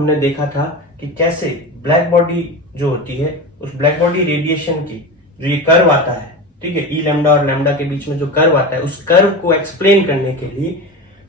हमने देखा था कि कैसे ब्लैक बॉडी जो होती है उस ब्लैक बॉडी रेडिएशन की जो ये कर्व आता है, ठीक है, ई लैम्डा और लैम्डा के बीच में जो कर्व आता है, उस कर्व को एक्सप्लेन करने के लिए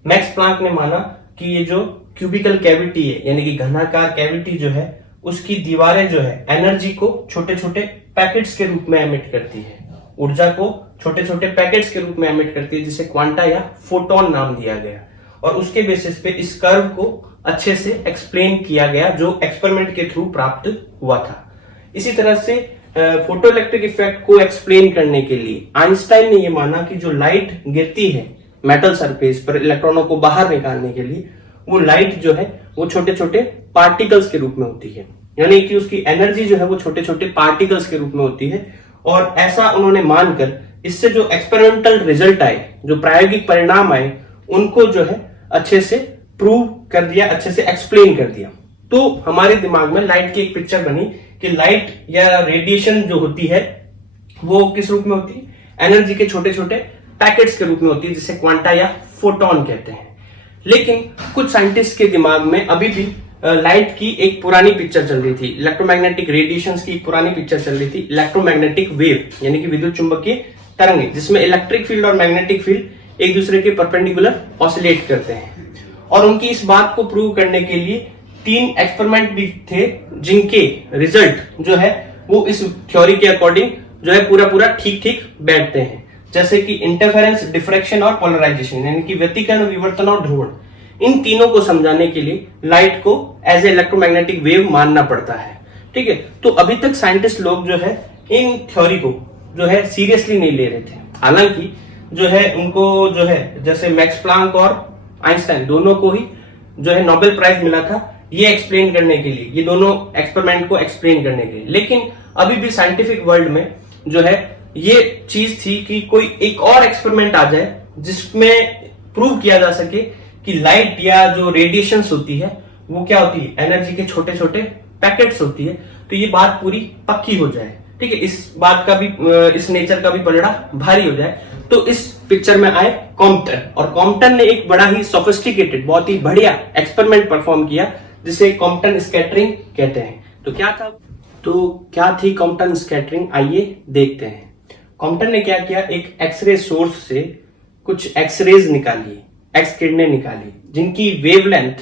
मैक्स प्लांक ने माना कि ये जो क्यूबिकल कैविटी है यानी कि घनाकार कैविटी जो है उसकी दीवारें जो है एनर्जी को छोटे छोटे पैकेट्स के रूप में एमिट करती है, ऊर्जा को छोटे छोटे पैकेट्स के रूप में एमिट करती है, जिसे क्वांटा या फोटोन नाम दिया गया। और उसके बेसिस पे इस कर्व को अच्छे से एक्सप्लेन किया गया जो एक्सपेरिमेंट के थ्रू प्राप्त हुआ था। इसी तरह से फोटो इलेक्ट्रिक इफेक्ट को एक्सप्लेन करने के लिए आइंस्टाइन ने यह माना कि जो लाइट गिरती है मेटल सरफेस पर इलेक्ट्रॉनों को बाहर निकालने के लिए, वो लाइट जो है वो छोटे छोटे पार्टिकल्स के रूप में होती है, यानी कि उसकी एनर्जी जो है वो छोटे छोटे पार्टिकल्स के रूप में होती है। और ऐसा उन्होंने मानकर इससे जो एक्सपेरिमेंटल रिजल्ट आए, जो प्रायोगिक परिणाम आए, उनको जो है अच्छे से प्रूव कर दिया, अच्छे से एक्सप्लेन कर दिया। तो हमारे दिमाग में लाइट की एक पिक्चर बनी कि लाइट या रेडिएशन जो होती है वो किस रूप में होती है, एनर्जी के छोटे छोटे पैकेट्स के रूप में होती है, जिसे क्वांटा या फोटोन कहते हैं। लेकिन कुछ साइंटिस्ट के दिमाग में अभी भी लाइट की एक पुरानी पिक्चर चल रही थी, इलेक्ट्रोमैग्नेटिक रेडिएशंस की एक पुरानी पिक्चर चल रही थी, इलेक्ट्रोमैग्नेटिक वेव यानी कि विद्युत चुंबकीय तरंगे, जिसमें इलेक्ट्रिक फील्ड और मैग्नेटिक फील्ड एक दूसरे के परपेंडिकुलर ऑसिलेट करते हैं। और उनकी इस बात को प्रूव करने के लिए 3 एक्सपेरिमेंट भी थे, जिनके रिजल्ट जो है वो इस थ्योरी के अकॉर्डिंग जो है पूरा ठीक ठीक बैठते हैं, जैसे कि इंटरफेरेंस, डिफ्रैक्शन और पोलराइजेशन, यानी कि व्यतिकरण, विवर्तन और ध्रुवण। इन तीनों को समझाने के लिए लाइट को एज ए इलेक्ट्रोमैग्नेटिक वेव मानना पड़ता है, ठीक है। तो अभी तक साइंटिस्ट लोग जो है इन थ्योरी को जो है सीरियसली नहीं ले रहे थे। हालांकि जो है उनको जो है जैसे मैक्स प्लांक और आइंस्टाइन दोनों को ही जो है नोबेल प्राइज मिला था ये एक्सप्लेन करने के लिए, ये दोनों एक्सपेरिमेंट को एक्सप्लेन करने के लिए। लेकिन अभी भी साइंटिफिक वर्ल्ड में जो है ये चीज थी कि कोई एक और एक्सपेरिमेंट आ जाए जिसमें प्रूव किया जा सके कि लाइट या जो रेडिएशंस होती है वो क्या होती है, एनर्जी के छोटे छोटे पैकेट्स होती है। तो ये बात पूरी पक्की हो जाए, ठीक है, इस बात का भी, इस नेचर का भी पलड़ा भारी हो जाए। तो इस पिक्चर में आए कॉम्पटन, और कॉम्पटन ने एक बड़ा ही सोफिस्टिकेटेड, बहुत ही बढ़िया एक्सपेरिमेंट परफॉर्म किया, जिसे कॉम्पटन स्कैटरिंग कहते हैं। तो क्या थी कॉम्पटन स्कैटरिंग, आइए देखते हैं। कॉम्पटन ने क्या किया, एक एक्सरे सोर्स से कुछ एक्सरेज निकाली, एक्स किरणें निकाली, जिनकी वेवलेंथ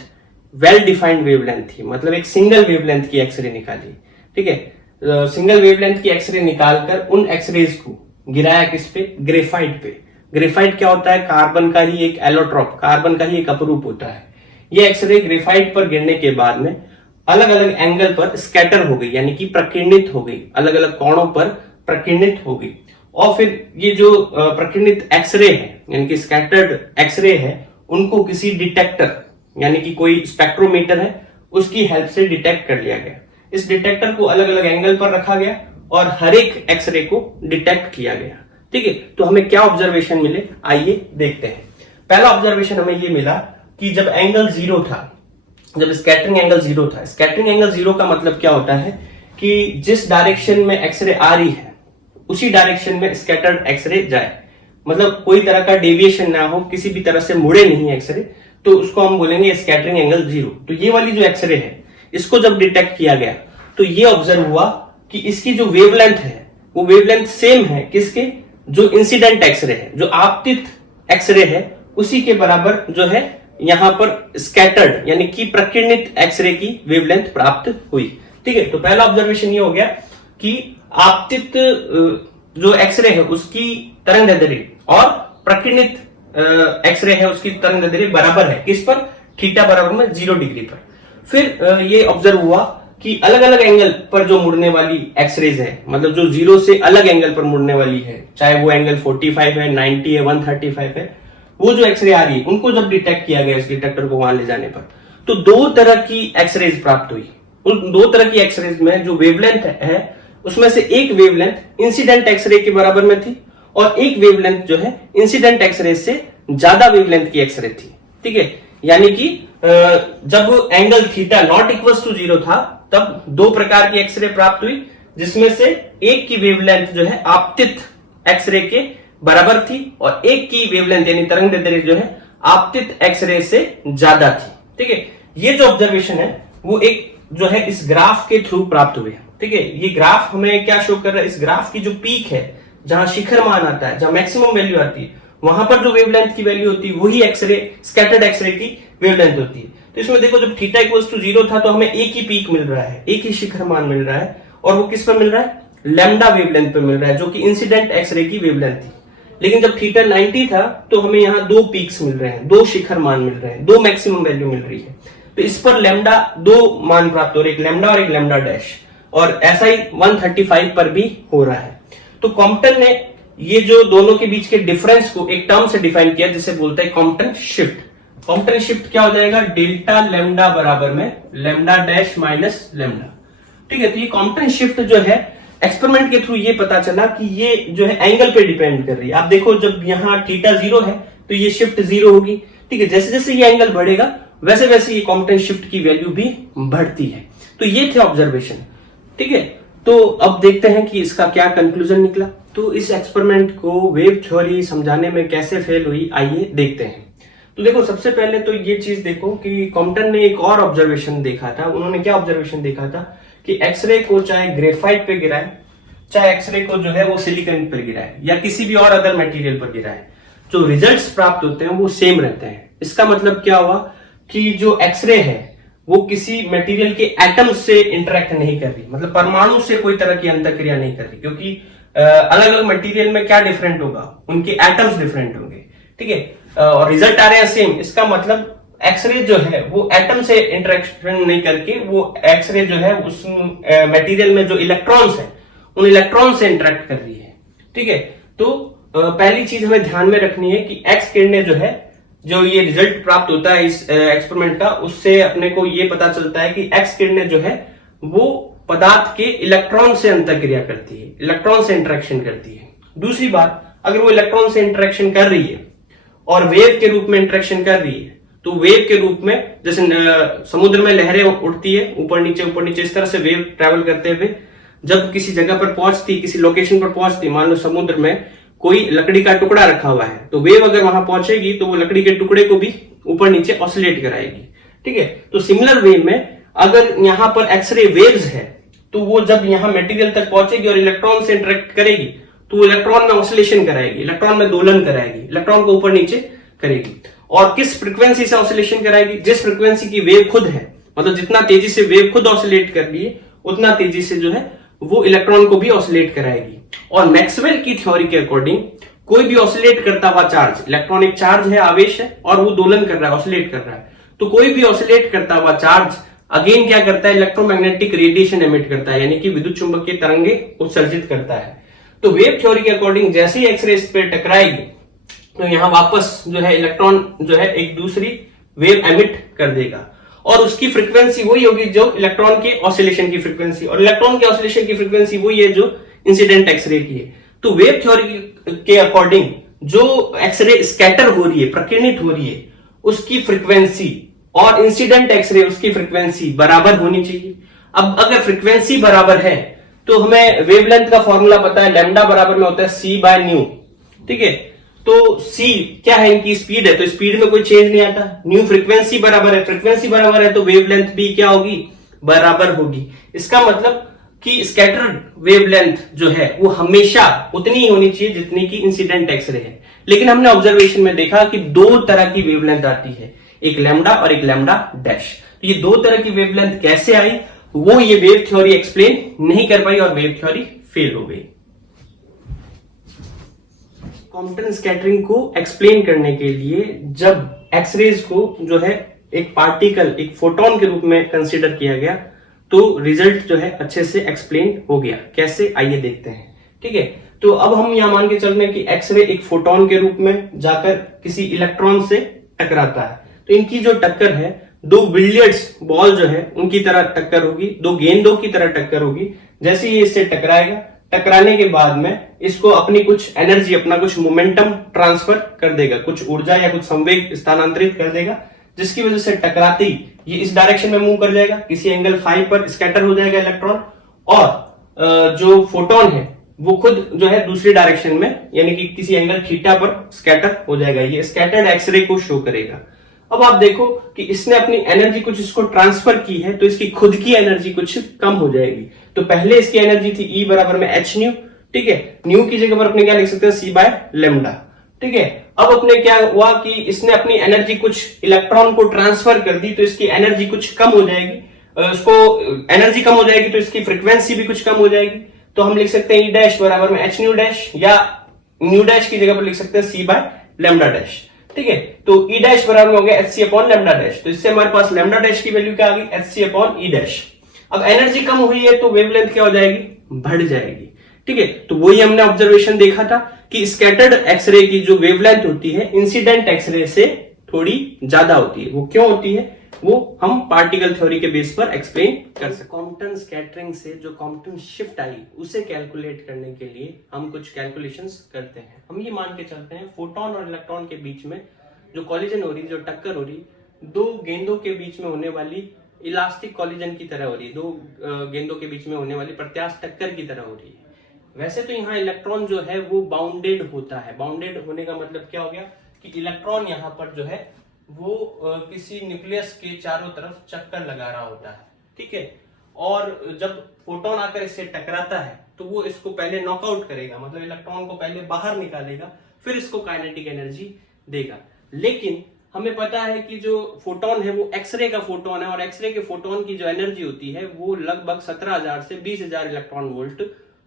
वेल डिफाइंड वेवलेंथ थी, मतलब एक सिंगल वेवलेंथ की एक्सरे निकाली, ठीक है। सिंगल वेवलेंथ की एक्सरे निकालकर उन एक्सरेज को गिराया किस पे, ग्रेफाइट पे। ग्रेफाइट क्या होता है, कार्बन का ही एक एलोट्रोप, कार्बन का ही एक अपरूप होता है। ये एक्सरे ग्रेफाइट पर गिरने के बाद में अलग अलग एंगल पर स्कैटर हो गई, यानी कि प्रकीर्णित हो गई, अलग अलग कोणों पर प्रकीर्णित हो गई। और फिर ये जो प्रकीर्णित एक्सरे है यानी कि स्कैटर्ड एक्सरे है, उनको किसी डिटेक्टर यानी कि कोई स्पेक्ट्रोमीटर है उसकी हेल्प से डिटेक्ट कर लिया गया। इस डिटेक्टर को अलग अलग एंगल पर रखा गया और हर एक एक्सरे को डिटेक्ट किया गया, ठीक है। तो हमें क्या ऑब्जर्वेशन मिले, आइए देखते हैं। पहला ऑब्जर्वेशन हमें ये मिला कि जब एंगल 0 था, जब स्कैटरिंग एंगल 0 था, स्कैटरिंग एंगल 0 का मतलब क्या होता है कि जिस डायरेक्शन में एक्सरे आ रही है उसी डायरेक्शन में स्कैटर्ड एक्सरे जाए, मतलब कोई तरह का डेविएशन ना हो, किसी भी तरह से मुड़े नहीं एक्सरे, तो उसको हम बोलेंगे स्कैटरिंग एंगल 0। तो ये वाली जो एक्सरे है इसको जब डिटेक्ट किया गया तो ये ऑब्जर्व हुआ कि इसकी जो वेवलेंथ है वो वेवलेंथ सेम है किसके, जो इंसिडेंट एक्सरे है, जो आपतित एक्सरे है, उसी के बराबर जो है यहां पर स्कैटर्ड यानी कि प्रकीर्णित एक्सरे की वेवलेंथ प्राप्त हुई, ठीक है। तो पहला ऑब्जर्वेशन ये हो गया कि आपतित जो एक्सरे है उसकी तरंगदैर्ध्य और प्रकीर्णित एक्सरे है उसकी तरंगदैर्ध्य बराबर है, किस पर, थीटा बराबर में 0 डिग्री पर। फिर ये ऑब्जर्व हुआ कि अलग अलग एंगल पर जो मुड़ने वाली एक्सरेज है, मतलब जो 0 से अलग एंगल पर मुड़ने वाली है, चाहे वो एंगल 45 है, 90 है, 135 है, वो जो एक्सरे आ रही है उनको जब डिटेक्ट किया गया इस डिटेक्टर को वहां ले जाने पर, तो 2 तरह की एक्सरेज प्राप्त हुई। उन 2 तरह की एक्सरेज में जो वेवलेंथ है उसमें से एक वेवलेंथ इंसिडेंट एक्सरे के बराबर में थी और एक वेवलेंथ जो है इंसिडेंट एक्सरे से ज्यादा वेवलेंथ की एक्सरे थी, ठीक है। यानी कि जब angle theta not equal to 0 था तब 2 प्रकार की एक्सरे प्राप्त हुई, जिसमें से एक की वेवलेंथ जो है आपतित एक्सरे के बराबर थी और एक की वेवलेंथ यानी तरंगदैर्ध्य जो है आपतित एक्सरे से ज्यादा थी, ठीक है। ये जो ऑब्जर्वेशन है वो एक जो है इस ग्राफ के थ्रू प्राप्त हुए। ठीक है, ये ग्राफ हमें क्या शो कर रहा है, इस ग्राफ की जो पीक है, जहां शिखर मान आता है, जहां मैक्सिमम वैल्यू आती है, वहां पर जो वेवलेंथ की वैल्यू होती है वही एक्सरे, स्कैटर्ड एक्सरे की वेवलेंथ होती है। तो इसमें देखो, जब थीटा इक्वल्स टू 0 था तो हमें एक ही पीक मिल रहा है, एक ही शिखर मान मिल रहा है, और वो किस पर मिल रहा है, लैम्डा वेवलेंथ पे मिल रहा है, जो कि इंसिडेंट एक्सरे की वेवलेंथ थी। लेकिन जब थीटा 90 था तो हमें यहाँ दो पीक्स मिल रहे हैं, दो शिखर मान मिल रहे हैं, दो मैक्सिमम वैल्यू मिल रही है। तो इस पर लैम्डा, दो मान प्राप्त हो रहे, एक लैम्डा और एक लैम्डा डैश, और ऐसा ही 135 पर भी हो रहा है। तो कॉम्पटन ने ये जो दोनों के बीच के डिफरेंस को एक टर्म से डिफाइन किया, जिसे बोलते हैं कॉम्पटन शिफ्ट। कॉम्पटन शिफ्ट क्या हो जाएगा, डेल्टा लैम्डा बराबर में लैम्डा डैश माइनस लैम्डा। ठीक है, तो ये कॉम्पटन शिफ्ट जो है एक्सपेरिमेंट के थ्रू ये पता चला कि ये जो है एंगल पे डिपेंड कर रही है। आप देखो, जब यहाँ थीटा 0 है तो ये शिफ्ट 0 होगी। ठीक है, जैसे जैसे ये एंगल बढ़ेगा वैसे वैसे ये कॉम्पटन शिफ्ट की वैल्यू भी बढ़ती है। तो ये थे ऑब्जर्वेशन। ठीक है, तो अब देखते हैं कि इसका क्या कंक्लूजन निकला। तो इस एक्सपेरिमेंट को वेव थ्योरी समझाने में कैसे फेल हुई, आइए देखते हैं। तो देखो, सबसे पहले तो ये चीज देखो कि कॉम्पटन ने एक और ऑब्जर्वेशन देखा था। उन्होंने क्या ऑब्जर्वेशन देखा था कि एक्सरे को चाहे ग्रेफाइट पे गिराए, चाहे एक्सरे को जो है वो सिलिकॉन पर गिराए, या किसी भी और अदर मटेरियल पर गिराए, जो रिजल्ट्स प्राप्त होते हैं वो सेम रहते हैं। इसका मतलब क्या हुआ कि जो एक्सरे है वो किसी मटेरियल के एटम से इंटरेक्ट नहीं कर रही, मतलब परमाणु से कोई तरह की अंतःक्रिया नहीं कर रही, क्योंकि अलग अलग मटेरियल में क्या डिफरेंट होगा, उनके एटम्स डिफरेंट होंगे। ठीक है, और रिजल्ट आ रहे हैं सेम। इसका मतलब एक्सरे जो है वो एटम से इंटरेक्शन नहीं करके, वो एक्सरे जो है उस मटेरियल में जो इलेक्ट्रॉन्स है उन इलेक्ट्रॉन से इंटरेक्ट कर रही है। ठीक है, तो पहली चीज हमें ध्यान में रखनी है कि एक्स किरणें जो है, जो ये रिजल्ट प्राप्त होता है इस एक्सपेरिमेंट का, उससे अपने को ये पता चलता है कि एक्स किरणें जो है वो पदार्थ के इलेक्ट्रॉन से अंतःक्रिया करती है, इलेक्ट्रॉन से इंटरेक्शन करती है। दूसरी बात, अगर वो इलेक्ट्रॉन से इंटरेक्शन कर रही है और वेव के रूप में इंटरेक्शन कर रही है, तो वेव के रूप में, जैसे समुद्र में लहरें उठती है ऊपर नीचे, इस तरह से वेव ट्रेवल करते हुए जब किसी जगह पर पहुंचती, किसी लोकेशन पर पहुंचती, मान लो समुद्र में कोई लकड़ी का टुकड़ा रखा हुआ है, तो वेव अगर वहां पहुंचेगी तो वो लकड़ी के टुकड़े को भी ऊपर नीचे ऑसिलेट कराएगी। ठीक है, तो सिमिलर वे में अगर यहां पर एक्सरे वेव्स है तो वो जब यहां मटेरियल तक पहुंचेगी और इलेक्ट्रॉन से इंटरेक्ट करेगी तो वो इलेक्ट्रॉन में ऑसिलेशन कराएगी, इलेक्ट्रॉन में दोलन कराएगी, इलेक्ट्रॉन को ऊपर नीचे करेगी। और किस फ्रीक्वेंसी से ऑसिलेशन कराएगी, जिस फ्रीक्वेंसी की वेव खुद है, मतलब जितना तेजी से वेव खुद ऑसिलेट कर रही है उतना तेजी से जो है वो इलेक्ट्रॉन को भी ऑसिलेट कराएगी। और मैक्सवेल की थ्योरी के अकॉर्डिंग कोई भी ऑसिलेट करता हुआ चार्ज, इलेक्ट्रॉनिक चार्ज है, आवेश है, और वो दोलन कर रहा है, ऑसिलेट कर रहा है, तो कोई भी ऑसिलेट करता हुआ चार्ज अगेन क्या करता है, इलेक्ट्रोमैग्नेटिक रेडिएशन एमिट करता है, यानी कि विद्युत चुंबकीय तरंगे उत्सर्जित करता है। तो वेव थ्योरी के अकॉर्डिंग जैसे ही एक्सरे इस पे टकराएगी तो यहां वापस जो है इलेक्ट्रॉन जो है एक दूसरी वेव एमिट कर देगा, और उसकी फ्रीक्वेंसी वही होगी जो इलेक्ट्रॉन के ऑसिलेशन की फ्रीक्वेंसी, और इलेक्ट्रॉन के ऑसिलेशन की फ्रीक्वेंसी वही है जो इंसिडेंट एक्सरे की है। तो वेव थ्योरी के अकॉर्डिंग जो एक्सरे स्कैटर हो रही है, प्रकीर्णित हो रही है, उसकी फ्रीक्वेंसी और इंसिडेंट एक्सरे उसकी फ्रीक्वेंसी बराबर होनी चाहिए। अब अगर फ्रीक्वेंसी बराबर है तो हमें वेवलेंथ का फॉर्मूला पता है, लैम्डा बराबर में होता है c/ν। ठीक है, तो c क्या है, इनकी स्पीड है, तो स्पीड में कोई चेंज नहीं आता। न्यू फ्रीक्वेंसी बराबर है, फ्रीक्वेंसी बराबर है तो वेवलेंथ भी क्या होगी, बराबर होगी। इसका मतलब कि स्कैटर्ड वेवलेंथ जो है वो हमेशा उतनी ही होनी चाहिए जितनी की इंसिडेंट एक्सरे है। लेकिन हमने ऑब्जर्वेशन में देखा कि दो तरह की वेवलेंथ आती है, एक लैम्डा और एक लैम्डा डैश। तो ये दो तरह की वेवलेंथ कैसे आई वो ये वेव थ्योरी एक्सप्लेन नहीं कर पाई और वेव थ्योरी फेल हो गई। कॉम्पटन स्कैटरिंग को एक्सप्लेन करने के लिए जब एक्सरेज को जो है एक पार्टिकल, एक फोटोन के रूप में कंसीडर किया गया तो रिजल्ट जो है अच्छे से एक्सप्लेन हो गया। कैसे, आइए देखते हैं। ठीक है, तो अब हम यहां मान के चल रहे हैं कि एक्सरे एक फोटोन के रूप में जाकर किसी इलेक्ट्रॉन से टकराता है, तो इनकी जो टक्कर है दो बिलियर्ड्स बॉल जो है उनकी तरह टक्कर होगी, दो गेंदों की तरह टक्कर होगी। जैसे ये इससे टकराएगा, टकराने के बाद में इसको अपनी कुछ एनर्जी, अपना कुछ मोमेंटम ट्रांसफर कर देगा, कुछ ऊर्जा या कुछ संवेग स्थानांतरित कर देगा, जिसकी वजह से टकराते ही ये इस डायरेक्शन में मूव कर जाएगा, किसी एंगल फाई पर स्कैटर हो जाएगा इलेक्ट्रॉन, और जो फोटोन है वो खुद जो है दूसरी डायरेक्शन में यानी कि किसी एंगल थीटा पर स्कैटर हो जाएगा। ये स्कैटर्ड एक्सरे को शो करेगा। अब आप देखो कि इसने अपनी एनर्जी कुछ इसको ट्रांसफर की है, तो इसकी खुद की एनर्जी कुछ कम हो जाएगी। तो पहले इसकी एनर्जी थी E बराबर में एच न्यू, ठीक है, न्यू की जगह पर अपने क्या लिख सकते हैं, C बाय लेमडा, ठीक है। अब अपने क्या हुआ कि इसने अपनी एनर्जी कुछ इलेक्ट्रॉन को ट्रांसफर कर दी, तो इसकी एनर्जी कुछ कम हो जाएगी, उसको एनर्जी कम हो जाएगी तो इसकी फ्रीक्वेंसी भी कुछ कम हो जाएगी। तो हम लिख सकते हैं E डैश बराबर में एच न्यू डैश, या न्यू डैश की जगह पर लिख सकते हैं C बाय लेमडा डैश, ठीक है। तो E डैश बराबर हो गया H C upon lambda dash, तो इससे हमारे पास लेमडा डैश की वैल्यू क्या आ गई, H C upon E dash. अब एनर्जी कम हुई है तो वेवलेंथ क्या हो जाएगी, बढ़ जाएगी, ठीक है। तो वही हमने ऑब्जर्वेशन देखा था कि स्कैटर्ड एक्सरे की जो वेवलेंथ होती है इंसिडेंट एक्सरे से थोड़ी ज्यादा होती है। वो क्यों होती है, वो हम पार्टिकल थ्योरी के बेस पर एक्सप्लेन कर सकते। कॉम्पटन स्कैटरिंग से जो कॉम्पटन शिफ्ट आई उसे कैलकुलेट करने के लिए हम कुछ कैलकुलेशंस करते हैं। हम ये मान के चलते हैं फोटोन और इलेक्ट्रॉन के बीच में जो कॉलिजन हो रही, जो टक्कर हो रही, दो गेंदों के बीच में होने वाली इलास्टिक कॉलिजन की तरह हो रही है, दो गेंदों के बीच में होने वाली प्रत्यास्थ टक्कर की तरह हो रही है। वैसे तो यहाँ इलेक्ट्रॉन जो है वो बाउंडेड होता है। बाउंडेड होने का मतलब क्या हो गया कि इलेक्ट्रॉन यहाँ पर जो है वो किसी न्यूक्लियस के चारों तरफ चक्कर लगा रहा होता है, ठीक है। और जब फोटोन आकर इससे टकराता है तो वो इसको पहले नॉकआउट करेगा, मतलब इलेक्ट्रॉन को पहले बाहर निकालेगा, फिर इसको काइनेटिक एनर्जी देगा। लेकिन हमें पता है कि जो फोटोन है वो एक्सरे का फोटोन है, और एक्सरे के फोटोन की जो एनर्जी होती है वो लगभग 17,000 से 20,000 इलेक्ट्रॉन वोल्ट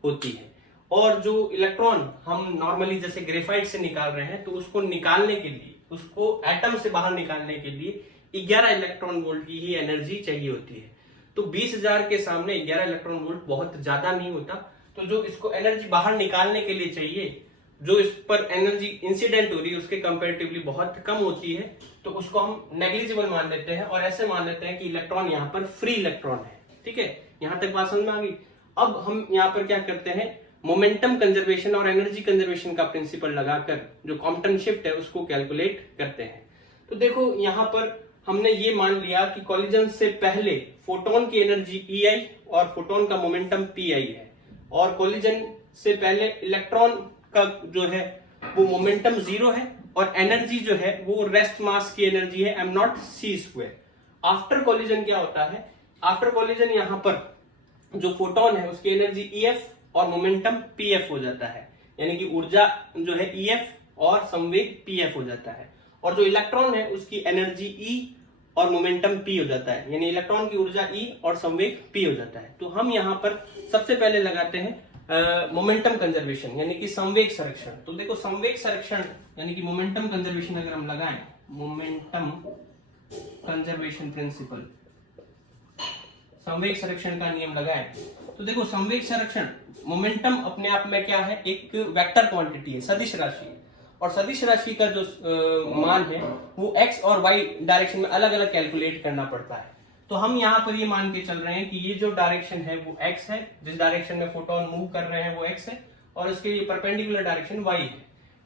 होती है। और जो इलेक्ट्रॉन हम नॉर्मली जैसे ग्रेफाइट से निकाल रहे हैं, तो उसको निकालने के लिए, उसको एटम से बाहर निकालने के लिए 11 इलेक्ट्रॉन वोल्ट की ही एनर्जी चाहिए होती है। तो 20,000 के सामने 11 इलेक्ट्रॉन वोल्ट बहुत ज्यादा नहीं होता। तो जो इसको एनर्जी बाहर निकालने के लिए चाहिए, जो इस पर एनर्जी इंसिडेंट हो रही है उसके कंपैरेटिवली बहुत कम होती है, तो उसको हम नेग्लिजिबल मान लेते हैं, और ऐसे मान लेते हैं कि इलेक्ट्रॉन यहाँ पर फ्री इलेक्ट्रॉन है, ठीक है। यहां तक बात समझ में आ गई। अब हम यहाँ पर क्या करते हैं, मोमेंटम कंजर्वेशन और एनर्जी कंजर्वेशन का प्रिंसिपल लगाकर जो कॉम्पटन शिफ्ट है उसको कैलकुलेट करते हैं। तो देखो यहाँ पर हमने ये मान लिया कि कॉलिजन से पहले फोटोन की एनर्जी EI और फोटोन का मोमेंटम PI है, और कॉलिजन से पहले इलेक्ट्रॉन का जो है वो मोमेंटम 0 है, और एनर्जी जो है वो रेस्ट मास की एनर्जी है m0c²। आफ्टर कॉलिजन क्या होता है, आफ्टर कॉलिजन यहाँ पर जो फोटोन है उसकी एनर्जी EF और मोमेंटम PF हो जाता है, यानी कि ऊर्जा जो है EF और संवेग PF हो जाता है। और जो इलेक्ट्रॉन है उसकी एनर्जी E और मोमेंटम P हो जाता है, यानी इलेक्ट्रॉन की ऊर्जा E और संवेग P हो जाता है। तो हम यहाँ पर सबसे पहले लगाते हैं मोमेंटम कंजर्वेशन, यानी कि संवेग संरक्षण। तो देखो संवेग संरक्षण यानी कि मोमेंटम कंजर्वेशन अगर हम लगाएं, मोमेंटम कंजर्वेशन प्रिंसिपल, संवेग संरक्षण का नियम लगाएं, तो देखो संवेग संरक्षण, मोमेंटम अपने आप में क्या है, एक वेक्टर क्वांटिटी है, सदिश राशि। और सदिश राशि का जो मान है वो x और y डायरेक्शन में अलग अलग कैलकुलेट करना पड़ता है। तो हम यहाँ पर ये मान के चल रहे हैं कि ये जो डायरेक्शन है वो x है, जिस डायरेक्शन में फोटोन मूव कर रहे हैं वो x है, और इसके परपेंडिकुलर डायरेक्शन y है,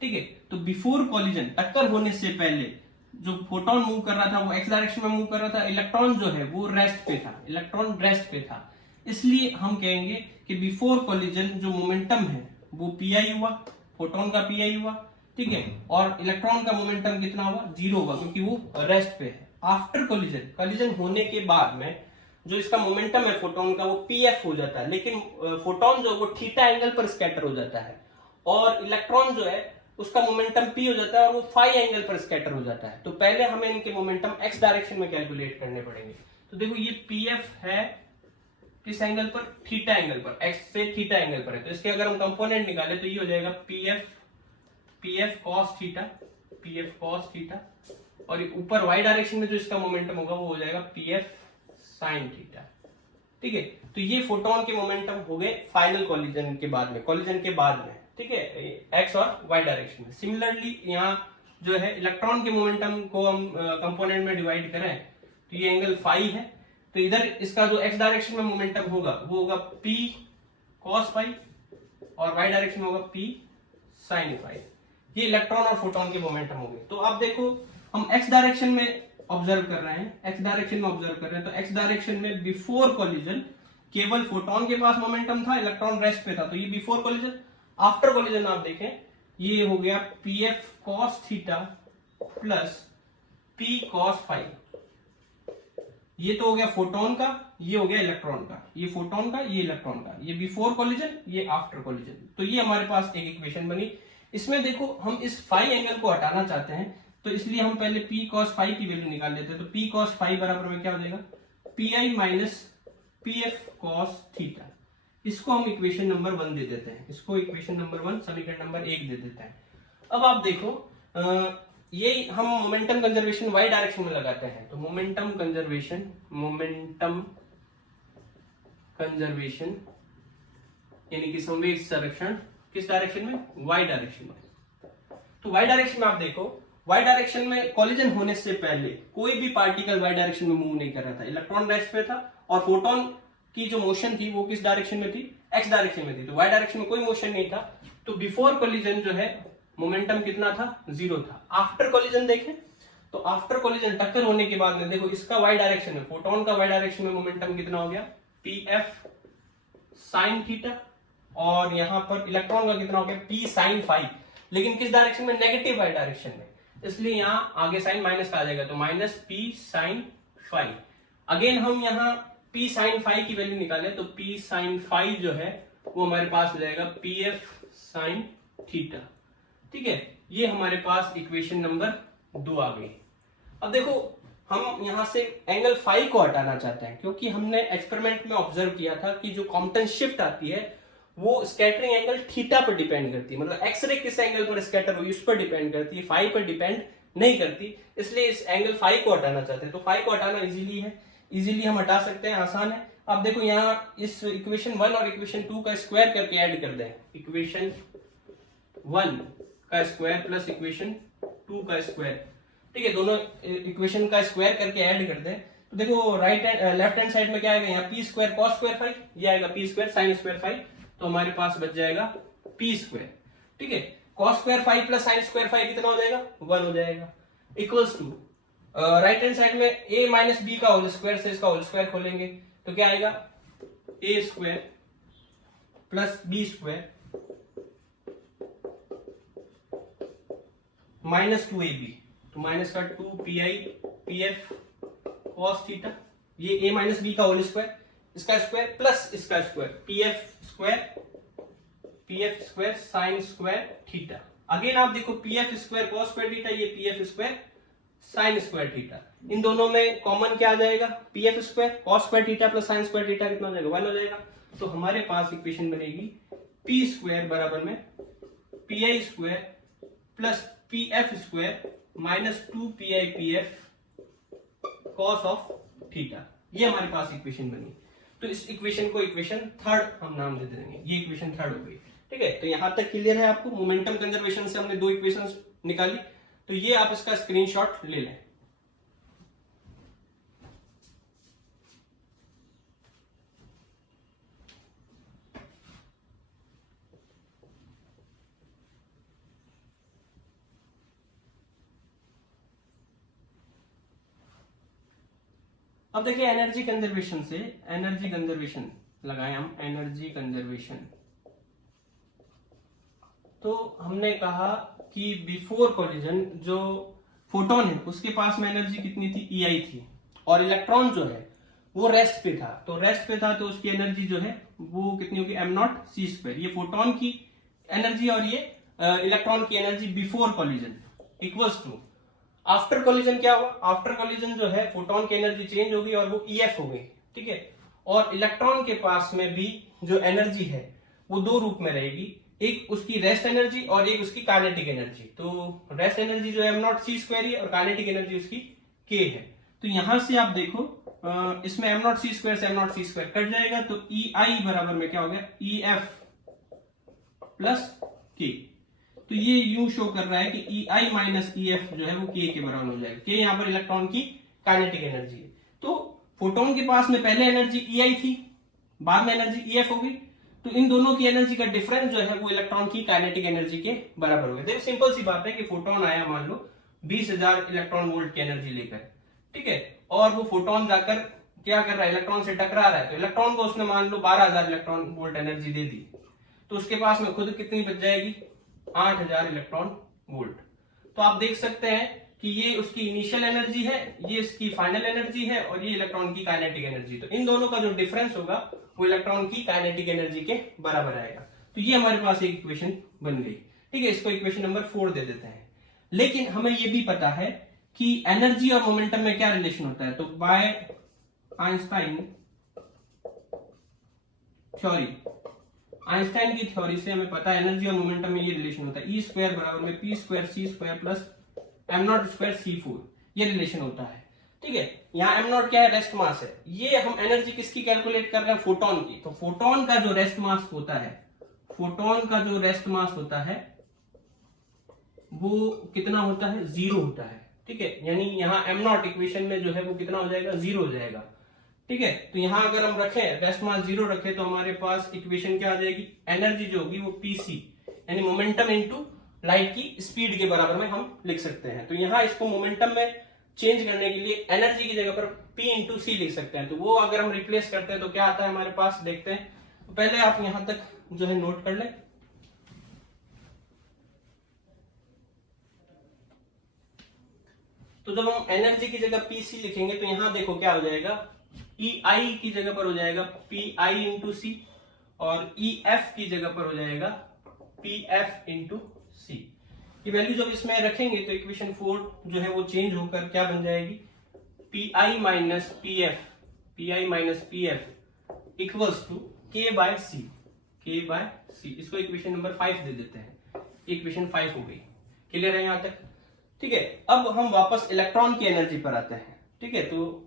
ठीक है। तो बिफोर कॉलिजन, टक्कर होने से पहले जो फोटोन मूव कर रहा था वो x डायरेक्शन में मूव कर रहा था, इलेक्ट्रॉन जो है वो रेस्ट पे था, इलेक्ट्रॉन रेस्ट पे था। इसलिए हम कहेंगे कि बिफोर कॉलिजन जो मोमेंटम है वो PI हुआ, फोटोन का PI हुआ, ठीक है, और इलेक्ट्रॉन का मोमेंटम कितना हुआ, 0 हुआ, क्योंकि वो रेस्ट पे है। आफ्टर कॉलिजन, कॉलिजन होने के बाद में जो इसका मोमेंटम है फोटोन का वो PF हो जाता है, लेकिन फोटोन जो वो थीटा एंगल पर स्कैटर हो जाता है, और इलेक्ट्रॉन जो है उसका मोमेंटम P हो जाता है और वो फाई एंगल पर स्कैटर हो जाता है। तो पहले हमें इनके मोमेंटम x डायरेक्शन में कैलकुलेट करने पड़ेंगे। तो देखो ये PF है किस एंगल पर, थीटा एंगल पर, x से थीटा एंगल पर है। तो इसके अगर हम कंपोनेंट निकाले तो ये हो जाएगा PF cos theta, PF cos theta, और ऊपर y डायरेक्शन में जो इसका मोमेंटम होगा वो हो जाएगा PF sin थीटा, ठीक है। तो ये फोटोन के मोमेंटम हो गए फाइनल कॉलिजन के बाद में, कॉलिजन के बाद में, ठीक है, x और y डायरेक्शन में। सिमिलरली यहाँ जो है इलेक्ट्रॉन के मोमेंटम को हम कंपोनेंट में डिवाइड करें तो ये एंगल फाई है, तो इधर इसका जो x डायरेक्शन में मोमेंटम होगा वो होगा P cos फाई, और y डायरेक्शन में होगा P sin फाई। ये इलेक्ट्रॉन और फोटोन के मोमेंटम हो गए। तो आप देखो हम x डायरेक्शन में ऑब्जर्व कर रहे हैं, x डायरेक्शन में ऑब्जर्व कर रहे हैं, तो x डायरेक्शन में बिफोर कॉलिजन केवल फोटोन के पास मोमेंटम था, इलेक्ट्रॉन रेस्ट पे था, तो ये बिफोर कॉलिजन। आफ्टर कॉलिजन आप देखें ये हो गया PF cos theta plus P cos phi. ये तो हो गया फोटोन का, ये हो गया इलेक्ट्रॉन का, ये फोटोन का, ये इलेक्ट्रॉन का, ये बिफोर कॉलिजन, ये आफ्टर कॉलिजन। तो ये हमारे पास एक इक्वेशन बनी। इसमें देखो हम इस फाई एंगल को हटाना चाहते हैं, तो इसलिए हम पहले P cos फाई की वैल्यू निकाल लेते हैं। तो P cos फाई बराबर में क्या हो जाएगा, PI minus PF cos theta. इसको हम इक्वेशन नंबर 1 दे देते हैं, इसको इक्वेशन नंबर 1 समीकरण नंबर 1 दे देते हैं। अब आप देखो ये हम मोमेंटम कंजर्वेशन वाई डायरेक्शन में लगाते हैं, तो मोमेंटम कंजर्वेशन यानी कि संवेग संरक्षण किस डायरेक्शन में, वाई डायरेक्शन में। तो वाई डायरेक्शन में आप देखो, वाई डायरेक्शन में कॉलिजन होने से पहले कोई भी पार्टिकल वाई डायरेक्शन में मूव नहीं कर रहा था, इलेक्ट्रॉन रेस्ट पे था और फोटोन की जो मोशन थी वो किस डायरेक्शन में थी, एक्स डायरेक्शन में थी। तो वाई डायरेक्शन में कोई मोशन नहीं था। तो बिफोर कॉलिजन जो है मोमेंटम कितना था, 0 था। आफ्टर कॉलिजन देखें तो आफ्टर कॉलिजन टक्कर होने के बाद में देखो इसका वाई डायरेक्शन में, फोटोन का वाई डायरेक्शन में मोमेंटम कितना हो गया, PF साइन थीटा, और यहां पर इलेक्ट्रॉन का कितना हो गया, P साइन फाई, लेकिन किस डायरेक्शन में, नेगेटिव वाई डायरेक्शन में, इसलिए यहां आगे साइन माइनस का आ जाएगा, तो minus P sine phi. Again हम यहां P साइन फाई की वैल्यू निकाले तो P साइन फाई जो है वो हमारे पास हो जाएगा PF साइन थीटा। ठीक है, ये हमारे पास इक्वेशन नंबर 2 आ गई। अब देखो हम यहां से एंगल फाई को हटाना चाहते हैं, क्योंकि हमने एक्सपेरिमेंट में ऑब्जर्व किया था कि जो कॉम्पटन शिफ्ट आती है वो स्कैटरिंग एंगल थीटा पर डिपेंड करती है, मतलब एक्सरे किस एंगल पर स्कैटर हुई उस पर डिपेंड करती है, फाई पर डिपेंड नहीं करती। इसलिए इस एंगल फाई को हटाना चाहते हैं। तो फाई को हटाना इजीली है, इजीली हम हटा सकते हैं, आसान है। अब देखो यहाँ इस इक्वेशन 1 और इक्वेशन 2 का स्क्वायर करके ऐड कर दें, इक्वेशन 1 का स्क्वायर प्लस इक्वेशन 2 का स्क्वायर। ठीक है, दोनों इक्वेशन का स्क्वायर करके ऐड कर दें तो देखो लेफ्ट हैंड साइड में क्या आएगा, यहाँ P square cos square phi, ये आएगा P square sine square phi, तो हमारे पास बच जाएगा पी स्क्वायर। ठीक है, cos square phi plus sine square phi कितना हो जाएगा, 1 हो जाएगा, equals to right hand side में a माइनस बी का होल स्क्वायर से इसका होल स्क्वायर खोलेंगे तो क्या आएगा, a square plus B square minus 2ab, तो माइनस का 2pi pf cos थीटा, ये a माइनस बी का होल स्क्वायर, इसका स्क्वायर प्लस इसका square, pf square sine square theta. Again आप देखो pf square cos square theta, ये pf square sine square theta, इन दोनों में कॉमन क्या आ जाएगा, pf square cos square theta plus sine square theta कितना हो जाएगा, 1 हो जाएगा। तो हमारे पास इक्वेशन बनेगी p स्क्वायर बराबर में pi square plus pf square minus 2pi pf cos of theta, ये हमारे पास इक्वेशन बनी। तो इस इक्वेशन को इक्वेशन 3 हम नाम दे देंगे, ये इक्वेशन 3 हो गई। ठीक है, तो यहां तक क्लियर है आपको। मोमेंटम कंजर्वेशन से हमने 2 इक्वेशंस निकाली, तो ये आप इसका स्क्रीनशॉट ले लें। अब देखिए एनर्जी कंजर्वेशन से, एनर्जी कंजर्वेशन लगाए हम, एनर्जी कंजर्वेशन। तो हमने कहा कि बिफोर कॉलिजन जो फोटोन है उसके पास में एनर्जी कितनी थी, EI थी, और इलेक्ट्रॉन जो है वो रेस्ट पे था, तो रेस्ट पे था तो उसकी एनर्जी जो है वो कितनी होगी, m0c²। ये फोटोन की एनर्जी और ये इलेक्ट्रॉन की energy before collision equals to after collision क्या हुआ, आफ्टर कॉलिजन जो है फोटोन की एनर्जी चेंज होगी और वो EF हो गई। ठीक है, और इलेक्ट्रॉन के पास में भी जो एनर्जी है वो 2 रूप में रहेगी, एक उसकी रेस्ट एनर्जी और एक उसकी काइनेटिक एनर्जी। तो रेस्ट एनर्जी जो है m0c² है और काइनेटिक एनर्जी उसकी k है। तो यहां से आप देखो इसमें m0c² से m0c² कट जाएगा, तो EI बराबर में क्या हो गया, EF प्लस k। तो ये यूं शो कर रहा है कि EI माइनस EF जो है वो k के बराबर हो जाएगा। k यहां पर इलेक्ट्रॉन की काइनेटिक एनर्जी है। तो फोटोन के पास में पहले एनर्जी EI थी, बाद में एनर्जी EF हो गई, तो इन दोनों की एनर्जी का डिफरेंस जो है वो इलेक्ट्रॉन की काइनेटिक एनर्जी के बराबर हो गया। देखो सिंपल सी बात है कि फोटोन आया मान लो 20,000 इलेक्ट्रॉन वोल्ट की एनर्जी लेकर, ठीक है, और वो फोटोन जाकर क्या कर रहा है, इलेक्ट्रॉन से टकरा रहा है, तो इलेक्ट्रॉन को उसने मान लो 12,000 इलेक्ट्रॉन वोल्ट एनर्जी दे दी, तो उसके पास में खुद कितनी बच जाएगी, 8,000 इलेक्ट्रॉन वोल्ट। तो आप देख सकते हैं कि ये उसकी इनिशियल एनर्जी है, ये इसकी फाइनल एनर्जी है, और ये इलेक्ट्रॉन की काइनेटिक एनर्जी। तो इन दोनों का जो डिफरेंस होगा वो इलेक्ट्रॉन की काइनेटिक एनर्जी के बराबर आएगा। तो ये हमारे पास एक इक्वेशन बन गई। ठीक है, इसको इक्वेशन नंबर 4 दे देते हैं। लेकिन हमें ये भी पता है कि एनर्जी और मोमेंटम में क्या रिलेशन होता है। तो बाय आइंस्टाइन थ्योरी, आइंस्टाइन की थ्योरी से हमें पता है एनर्जी और मोमेंटम में ये रिलेशन होता है। ई स्क्वायर बराबर में P square C square plus M not square C4, ये रिलेशन होता है। ठीक है, यहाँ एम नॉट क्या है, रेस्ट मास है। ये हम एनर्जी किसकी कैलकुलेट कर रहे हैं, फोटोन की। तो फोटोन का जो रेस्ट मास होता है, फोटोन का जो रेस्ट मास होता है वो कितना होता है, 0 होता है। ठीक है, यानी यहाँ एम नॉट इक्वेशन में जो है वो कितना हो जाएगा, 0 हो जाएगा। ठीक है, तो यहां अगर हम रखें रेस्ट मास 0 रखें तो हमारे पास इक्वेशन क्या आ जाएगी, एनर्जी जो होगी वो पीसी यानी मोमेंटम इनटू लाइट की स्पीड के बराबर में हम लिख सकते हैं। तो यहाँ इसको मोमेंटम में चेंज करने के लिए एनर्जी की जगह पर P इंटू सी लिख सकते हैं। तो वो अगर हम रिप्लेस करते हैं तो क्या आता है हमारे पास, देखते हैं। तो पहले आप यहां तक जो है नोट कर लें। तो जब हम एनर्जी की जगह पीसी लिखेंगे तो यहां देखो क्या हो जाएगा, EI की जगह पर हो जाएगा PI इंटू सी, और EF की जगह पर हो जाएगा PF इंटू सी। ये वैल्यू जब इसमें रखेंगे तो इक्वेशन 4 जो है वो चेंज होकर क्या बन जाएगी, PI minus PF equals to K by C. इसको इक्वेशन नंबर 5 दे देते हैं। इक्वेशन 5 हो गई। क्लियर है यहां तक? ठीक है, अब हम वापस इलेक्ट्रॉन की एनर्जी पर आते हैं। ठीक है, तो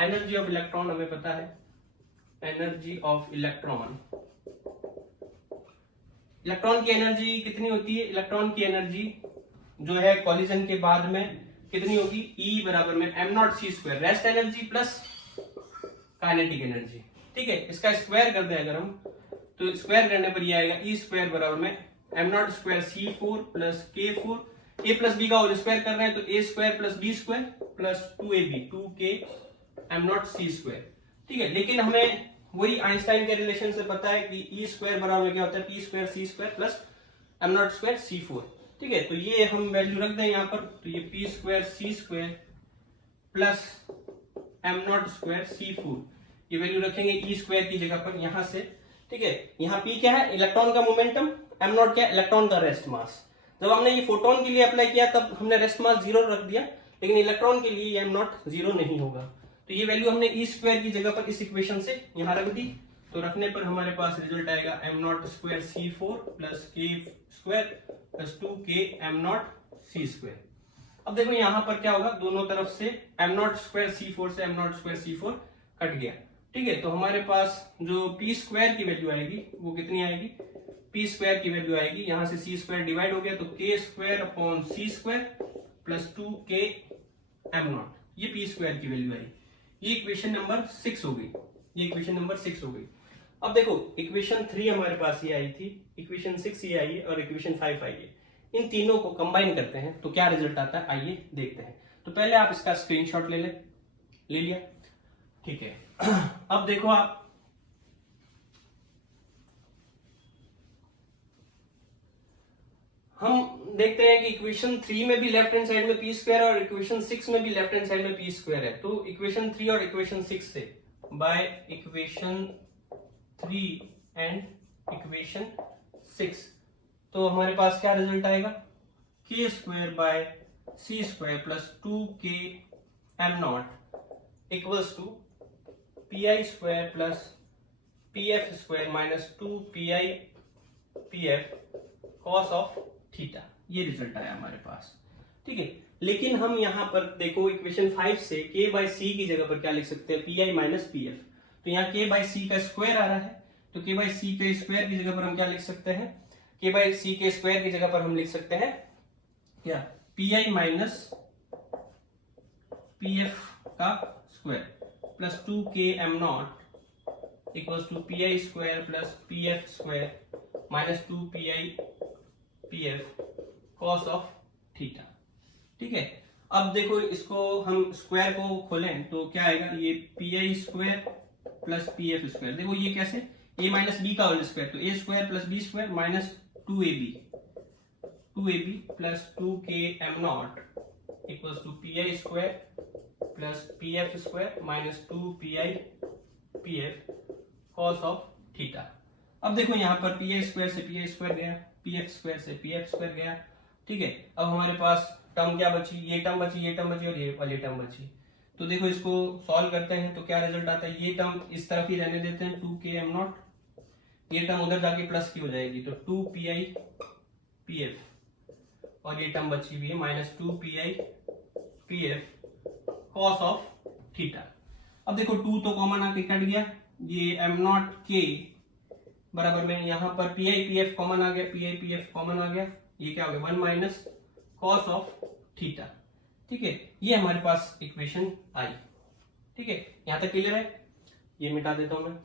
एनर्जी ऑफ इलेक्ट्रॉन हमें पता है, एनर्जी ऑफ इलेक्ट्रॉन, इलेक्ट्रॉन की एनर्जी कितनी होती है, इलेक्ट्रॉन की एनर्जी जो है कॉलिजन के बाद में कितनी होगी, E बराबर में M not C square, rest energy plus kinetic energy. ठीक है, इसका स्क्वायर कर दें अगर हम, तो स्क्वायर करने पर ये आएगा E स्क्वायर बराबर में M not square C4 plus K4, A plus B का होल स्क्वायर कर रहे हैं तो A square plus B square plus 2AB 2K M not C square. ठीक है, लेकिन हमें वही आइंस्टाइन के रिलेशन से पता है कि E स्क्वायर बराबर क्या होता है, P square C square plus M not square C4। ठीक है, तो ये हम वैल्यू रख दें यहाँ पर, तो ये P square C square plus M not square C4, ये वैल्यू रखेंगे E स्क्वायर की जगह पर यहां से। ठीक है, यहाँ P क्या है, इलेक्ट्रॉन का मोमेंटम, एम नॉट क्या है, इलेक्ट्रॉन का रेस्ट मास। जब हमने ये फोटोन के लिए अप्लाई किया तब हमने रेस्ट मास 0 रख दिया, लेकिन इलेक्ट्रॉन के लिए एम नॉट 0 नहीं होगा। तो ये वैल्यू हमने ई स्क्वायर की जगह पर इस इक्वेशन से यहां रख दी। तो रखने पर हमारे पास रिजल्ट आएगा M not square C4 plus K square plus 2K M not C square. अब देखो यहां पर क्या होगा, दोनों तरफ से एम नॉट स्क्वायर C4 से M not square C4 cut गया। ठीक है, तो हमारे पास जो P स्क्वायर की वैल्यू आएगी वो कितनी आएगी, P स्क्वायर की वैल्यू आएगी, यहां से C स्क्वायर डिवाइड हो गया तो K square upon C square plus 2K M not, ये P स्क्वायर की वैल्यू आई। ये इक्वेशन नंबर 6 हो गई, ये इक्वेशन नंबर 6 हो गई। अब देखो इक्वेशन 3 हमारे पास ये आई थी, इक्वेशन 6 ये आई है और इक्वेशन 5 आई है। इन तीनों को कंबाइन करते हैं तो क्या रिजल्ट आता है, आइए देखते हैं। तो पहले आप इसका स्क्रीनशॉट ले लिया। ठीक है, अब देखो आप, हम देखते हैं कि इक्वेशन 3 में भी लेफ्ट हैंड साइड में P स्क्वायर और इक्वेशन 6 में भी लेफ्ट हैंड साइड में P स्क्वायर है। तो इक्वेशन 3 और इक्वेशन 6 से, बाय इक्वेशन 3 एंड इक्वेशन 6, तो हमारे पास क्या रिजल्ट आएगा, K square by C square plus 2K M not equals to PI square plus PF square minus 2PI PF cos of theta. ये result आया हमारे पास। ठीक है, लेकिन हम यहां पर देखो इक्वेशन 5 से K बाय C की जगह पर क्या लिख सकते हैं, PI माइनस PF। तो यहाँ K बाय C का स्क्वायर आ रहा है, तो K बाय C के स्क्वायर की जगह पर हम क्या लिख सकते हैं, K बाय C के स्क्वायर की जगह पर हम लिख सकते हैं क्या, PI माइनस PF का square plus 2K M not equals to PI square plus PF square minus 2PI PF cos of theta. ठीक है, अब देखो इसको हम स्क्वायर को खोलें तो क्या आएगा, ये PI square plus PF square, देखो ये कैसे, A माइनस बी का होल स्क्वायर, तो A square plus B square minus 2AB plus 2K M not equals to P I square plus P F square minus 2 P I P F cos of theta. अब देखो यहाँ पर P I square से P I square गया, P F square से P F square गया, ठीक है। अब हमारे पास टर्म क्या बची, ये टर्म बची, ये टर्म बची और ये वाली टर्म बची। तो देखो इसको सॉल्व करते हैं तो क्या रिजल्ट आता है, ये टर्म इस तरफ ही रहने देते हैं 2k m0, ये टर्म उधर जाके प्लस की हो जाएगी तो 2 पी आई पी एफ और ये टर्म बची हुई है minus 2 P I P F cos of theta. अब देखो 2 तो कॉमन आके कट गया, ये m0 k बराबर में यहाँ पर P I P F common आ गया, P I P F common आ गया, ये क्या हो गया 1 माइनस कॉस ऑफ थीटा, ठीक है। ये हमारे पास इक्वेशन आई, ठीक है। यहां तक क्लियर है, ये मिटा देता हूं मैं।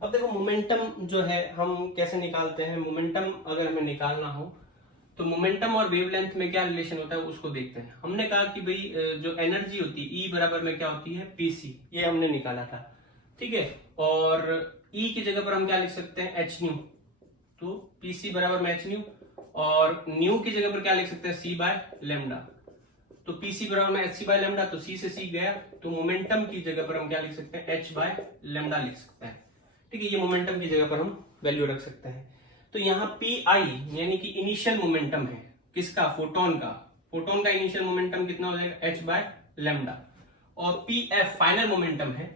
अब देखो मोमेंटम जो है हम कैसे निकालते हैं, मोमेंटम अगर हमें निकालना हो तो मोमेंटम और वेवलेंथ में क्या रिलेशन होता है उसको देखते हैं। हमने कहा कि भाई जो एनर्जी होती है E बराबर में क्या होती है पीसी, ये हमने निकाला था, ठीक है। और E की जगह पर हम क्या लिख सकते हैं एच न्यू, तो पीसी बराबर में एच न्यू, और न्यू की जगह पर क्या लिख सकते हैं सी बाय लेमडा, तो पीसी बराबर में एच सी बाय लेमडा, तो सी से सी गया, तो मोमेंटम की जगह पर हम क्या लिख सकते हैं एच बाय लेमडा लिख सकते हैं, ठीक है। ये मोमेंटम की जगह पर हम वैल्यू रख सकते हैं। तो यहाँ पी आई यानी कि इनिशियल मोमेंटम है किसका, फोटोन का, फोटोन का इनिशियल मोमेंटम कितना हो जाएगा एच बाय लेमडा, और पी एफ फाइनल मोमेंटम है,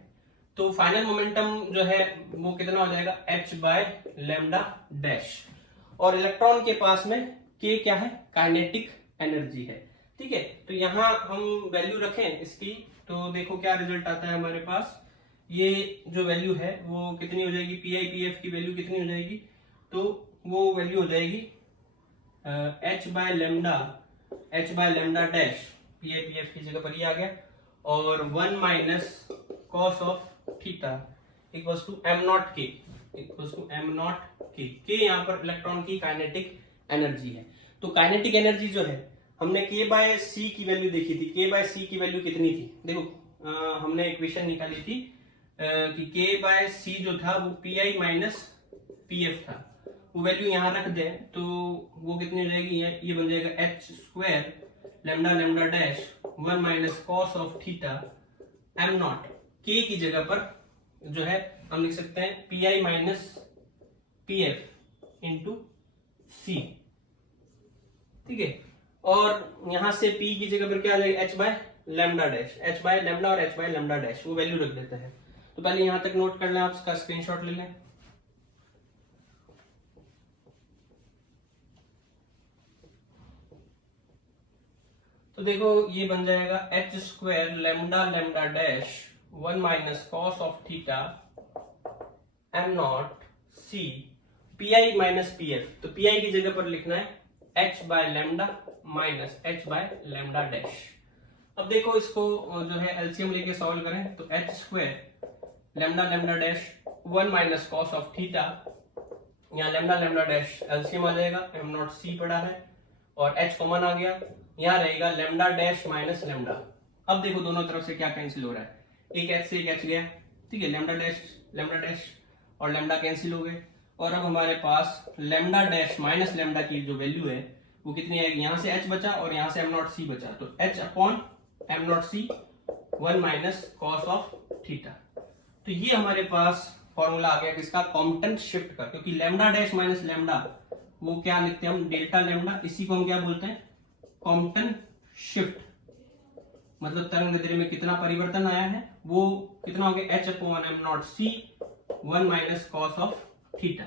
तो फाइनल मोमेंटम जो है वो कितना हो जाएगा एच बाय लेमडा डैश, और इलेक्ट्रॉन के पास में के क्या है काइनेटिक एनर्जी है, ठीक है। तो यहां हम वैल्यू रखें इसकी, तो देखो क्या रिजल्ट आता है हमारे पास, ये जो वैल्यू है वो कितनी हो जाएगी, पी आई पी एफ की वैल्यू कितनी हो जाएगी, तो वो वैल्यू हो जाएगी H by lambda dash, P I P F की जगह पर ये आ गया, और 1 minus cos of theta equals to M not K, के यहाँ पर इलेक्ट्रॉन की काइनेटिक एनर्जी है। तो काइनेटिक एनर्जी जो है हमने के बाय सी की वैल्यू देखी थी, के बाय सी की वैल्यू कितनी थी, देखो हमने इक्वेशन निकाली थी कि के बाय सी जो था वो P I minus P F था, वो वैल्यू यहाँ रख दे तो वो कितनी हो जाएगी, ये बन जाएगा H square lambda lambda dash 1 minus cos of theta M not, के की जगह पर जो है हम लिख सकते हैं P I minus P F into C, ठीक है। और यहां से p की जगह पर क्या आ जाएगा H by lambda dash, H by lambda और एच बाय लेमडा डैश, वो वैल्यू रख देते हैं। तो पहले यहां तक नोट कर लें, आप इसका स्क्रीनशॉट ले लें। तो देखो ये बन जाएगा H square lambda lambda dash 1 minus cos of theta M not C P I minus P F, तो पी आई की जगह पर लिखना है H by lambda minus H by lambda dash. अब देखो इसको जो है एलसीएम लेके सॉल्व करें, तो H square lambda lambda dash 1 minus cos of theta, यहाँ लेमडा लेमडा डैश एलसीएम आ जाएगा, एम नॉट सी पड़ा है और एच कॉमन आ गया, यहाँ रहेगा लेमडा डैश माइनस लेमडा। अब देखो दोनों तरफ से क्या कैंसिल हो रहा है, एक एच से एक एच गया, ठीक है, लेमडा डैश और लेमडा कैंसिल हो गए, और अब हमारे पास लेमडा डैश माइनस लेमडा की जो वैल्यू है वो कितनी आएगी, यहां से h बचा और यहां से एम नॉट सी बचा, तो h upon am not C 1 minus cos of theta. तो ये हमारे पास फॉर्मूला आ गया किसका, कॉम्पटन शिफ्ट का, क्योंकि लेमडा डैश माइनस लेमडा वो क्या लिखते हैं हम डेल्टा लेमडा, इसी को हम क्या बोलते हैं कॉम्पटन शिफ्ट, मतलब तरंग दैर्ध्य में कितना परिवर्तन आया है वो कितना हो गया h upon am not C 1 minus cos of theta.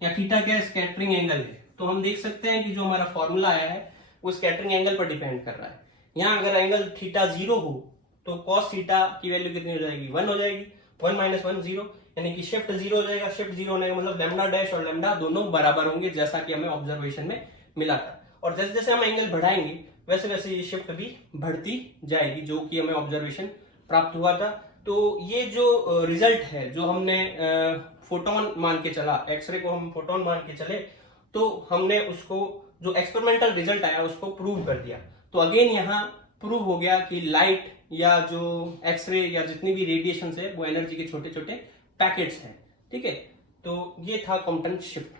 या थीटा क्या है, स्कैटरिंग एंगल है, तो हम देख सकते हैं कि जो हमारा फॉर्मूला आया है वो स्कैटरिंग एंगल पर डिपेंड कर रहा है। यहाँ अगर एंगल थीटा 0 हो तो कॉस थीटा की वैल्यू कितनी हो जाएगी 1 हो जाएगी, 1 माइनस 1 0, यानी कि शिफ्ट 0 हो जाएगा, शिफ्ट 0 होने का मतलब लेमडा डैश और लेमडा दोनों बराबर होंगे, जैसा कि हमें ऑब्जर्वेशन में मिला था। और जैसे जैसे हम एंगल बढ़ाएंगे वैसे वैसे ये शिफ्ट भी बढ़ती जाएगी, जो कि हमें ऑब्जर्वेशन प्राप्त हुआ था। तो ये जो रिजल्ट है, जो हमने फोटोन मान के चला, एक्सरे को हम फोटोन मान के चले, तो हमने उसको जो एक्सपेरिमेंटल रिजल्ट आया उसको प्रूव कर दिया। तो अगेन यहाँ प्रूव हो गया कि लाइट या जो एक्सरे या जितनी भी रेडिएशन है वो एनर्जी के छोटे छोटे पैकेट्स हैं। ठीक है, तो ये था कॉम्पटन शिफ्ट।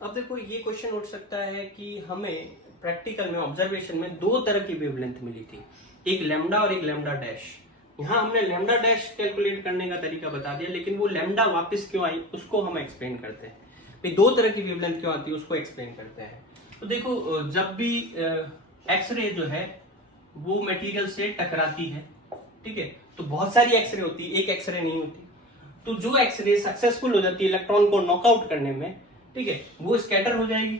अब देखो ये क्वेश्चन उठ सकता है कि हमें प्रैक्टिकल में ऑब्जर्वेशन में दो तरह की वेवलेंथ मिली थी, एक लैम्डा और एक लैम्डा डैश। यहाँ हमने लैम्डा डैश कैलकुलेट करने का तरीका बता दिया, लेकिन वो लैम्डा वापस क्यों आई उसको हम एक्सप्लेन करते हैं। भाई दो तरह की वेवलेंथ क्यों आती है उसको एक्सप्लेन करते हैं। तो देखो जब भी एक्सरे जो है वो मटेरियल से टकराती है, ठीक है, तो बहुत सारी एक्सरे होती है, एक एक्सरे नहीं होती। तो जो एक्सरे सक्सेसफुल हो जाती है इलेक्ट्रॉन को नॉकआउट करने में, ठीक है, वो स्कैटर हो जाएगी,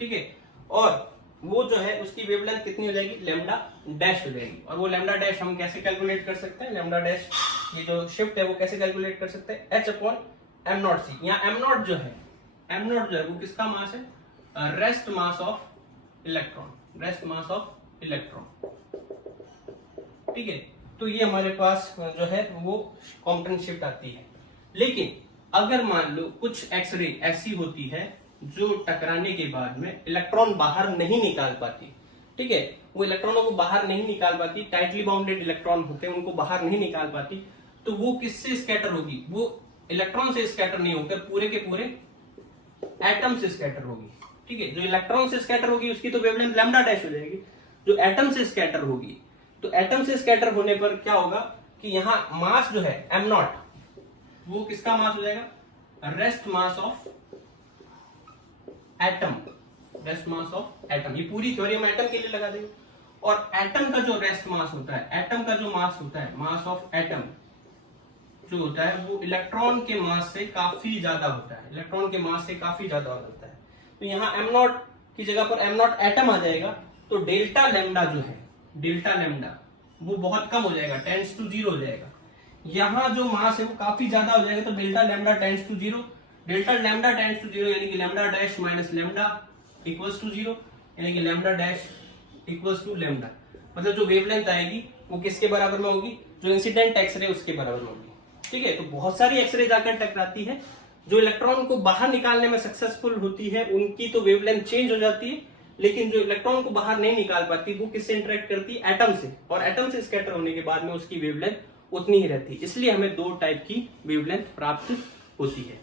ठीक है, और वो जो है उसकी वेवलेंथ कितनी हो जाएगी, लैम्डा डैश हो जाएगी। और वो लैम्डा डैश हम कैसे कैलकुलेट कर सकते हैं, लैम्डा डैश ये जो शिफ्ट है वो कैसे कैलकुलेट कर सकते हैं, h अपॉन एम नॉट सी। यहाँ एम नॉट जो है वो किसका मास है, रेस्ट मास ऑफ इलेक्ट्रॉन, ठीक है। तो ये हमारे पास जो है वो कॉम्पटन शिफ्ट आती है। लेकिन अगर मान लो कुछ एक्सरे ऐसी होती है जो टकराने के बाद में इलेक्ट्रॉन बाहर नहीं निकाल पाती, ठीक है, वो इलेक्ट्रॉनों को बाहर नहीं निकाल पाती, टाइटली बाउंडेड इलेक्ट्रॉन होते हैं उनको बाहर नहीं निकाल पाती, तो वो किससे स्कैटर होगी, वो इलेक्ट्रॉन से स्कैटर नहीं होकर पूरे के पूरे एटम से स्कैटर होगी, ठीक है। जो इलेक्ट्रॉन से स्कैटर होगी उसकी तो वेवलेंथ लैम्डा डैश हो जाएगी। जो एटम से स्कैटर होगी, तो एटम से स्कैटर होने पर क्या होगा कि यहाँ मास जो है एम नॉट, वो किसका मास हो जाएगा, रेस्ट मास ऑफ एटम। ये पूरी थ्योरी हम एटम के लिए लगा देंगे। और एटम का जो रेस्ट मास होता है, मास ऑफ एटम जो होता है वो इलेक्ट्रॉन के मास से काफी ज्यादा होता है, तो यहाँ एम नॉट की जगह पर एम नॉट एटम आ जाएगा, तो डेल्टा लैम्डा वो बहुत कम हो जाएगा, टेंड्स टू 0 हो जाएगा। यहाँ जो मास है वो काफी ज्यादा हो जाएगा, तो डेल्टा लैम्डा टेंड्स टू 0, यानी कि lambda dash minus lambda equals to 0, यानी कि lambda dash equals to lambda. मतलब जो वेवलेंथ आएगी वो किसके बराबर में होगी, जो इंसिडेंट एक्सरे उसके बराबर में होगी, ठीक है। तो बहुत सारी एक्सरे जाकर टकराती है, जो इलेक्ट्रॉन को बाहर निकालने में सक्सेसफुल होती है उनकी तो वेवलेंथ चेंज हो जाती है, लेकिन जो इलेक्ट्रॉन को बाहर नहीं निकाल पाती वो किससे इंटरेक्ट करती है, एटम से, और एटम से स्कैटर होने के बाद में उसकी वेवलेंथ उतनी ही रहती है। इसलिए हमें दो टाइप की वेवलेंथ प्राप्त होती है।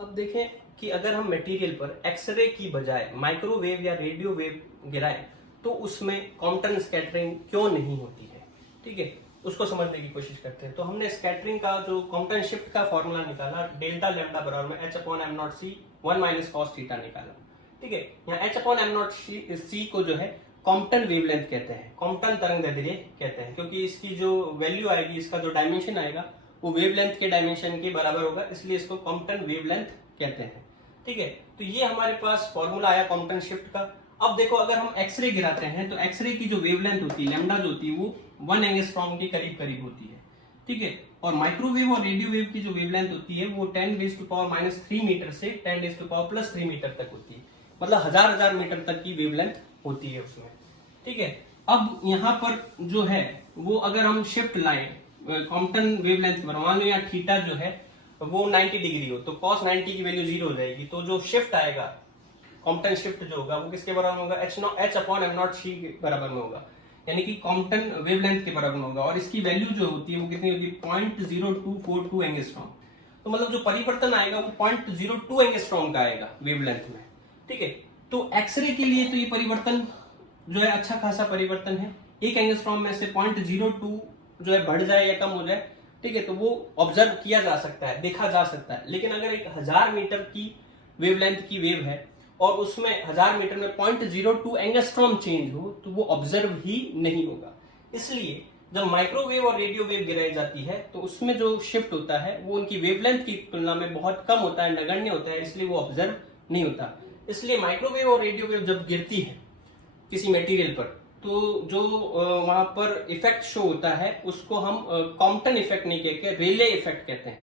अब देखें कि अगर हम मटेरियल पर एक्सरे की बजाय माइक्रोवेव या रेडियो वेव गिराएं तो उसमें कॉम्पटन स्कैटरिंग क्यों नहीं होती है, ठीक है, उसको समझने की कोशिश करते हैं। तो हमने स्कैटरिंग का जो कॉम्पटन शिफ्ट का फॉर्मूला निकाला, डेल्टा लैम्डा बराबर में h upon am not C 1 minus cos theta निकाला, ठीक है। यहाँ h upon am not c को जो है कॉम्पटन वेवलेंथ कहते हैं, कॉम्पटन तरंगदैर्ध्य कहते हैं, क्योंकि इसकी जो वैल्यू आएगी, इसका जो डायमेंशन आएगा वो वेवलेंथ के डायमेंशन के बराबर होगा, इसलिए इसको कॉम्पटन वेवलेंथ कहते हैं, ठीक है। तो ये हमारे पास फॉर्मूला आया कॉम्पटन शिफ्ट का। अब देखो अगर हम एक्सरे गिराते हैं तो एक्सरे की जो वेवलेंथ होती है लैम्डा जो होती है वो 1 एंगस्ट्रॉम के करीब होती है, ठीक है। और माइक्रोवेव और रेडियो वेव की जो वेवलेंथ होती है वो 10⁻³ मीटर से 10⁻³ मीटर तक होती है, मतलब हजार मीटर तक की वेवलेंथ होती है उसमें, ठीक है। अब यहाँ पर जो है वो अगर हम शिफ्ट लाए कॉम्पटन वेवलेंथ पर, मान लो यहाँ थीटा जो है वो 90 डिग्री हो तो cos 90 की वैल्यू 0 हो जाएगी, तो जो शिफ्ट आएगा कॉम्पटन शिफ्ट जो होगा वो किसके बराबर होगा, h अपॉन एम नॉट सी के बराबर में होगा, यानी कि कॉम्पटन वेवलेंथ के बराबर में होगा। और इसकी वैल्यू जो होती है वो कितनी होती है, 0.0242 एंगस्ट्रॉम। तो मतलब जो परिवर्तन आएगा वो 0.02 एंगस्ट्रॉम का आएगा वेवलेंथ में, ठीक है। तो एक्सरे के लिए तो ये परिवर्तन जो है अच्छा खासा परिवर्तन है, 1 एंगस्ट्रॉम में से 0.02 जो है बढ़ जाए या कम हो जाए, ठीक है, तो वो ऑब्जर्व किया जा सकता है, देखा जा सकता है। लेकिन अगर 1000 मीटर की वेवलेंथ की वेव है और उसमें 1000 मीटर में 0.02 एंगस्ट्रॉम चेंज हो तो वो ऑब्जर्व ही नहीं होगा। इसलिए जब माइक्रोवेव और रेडियो वेव गिराई जाती है तो उसमें जो शिफ्ट होता है वो उनकी वेवलेंथ की तुलना में बहुत कम होता है, नगण्य होता है, इसलिए वो ऑब्जर्व नहीं होता। इसलिए माइक्रोवेव और रेडियो वेव जब गिरती है किसी मटेरियल पर तो जो वहां पर इफेक्ट शो होता है उसको हम कॉम्पटन इफेक्ट नहीं कहकर रेले इफेक्ट कहते हैं।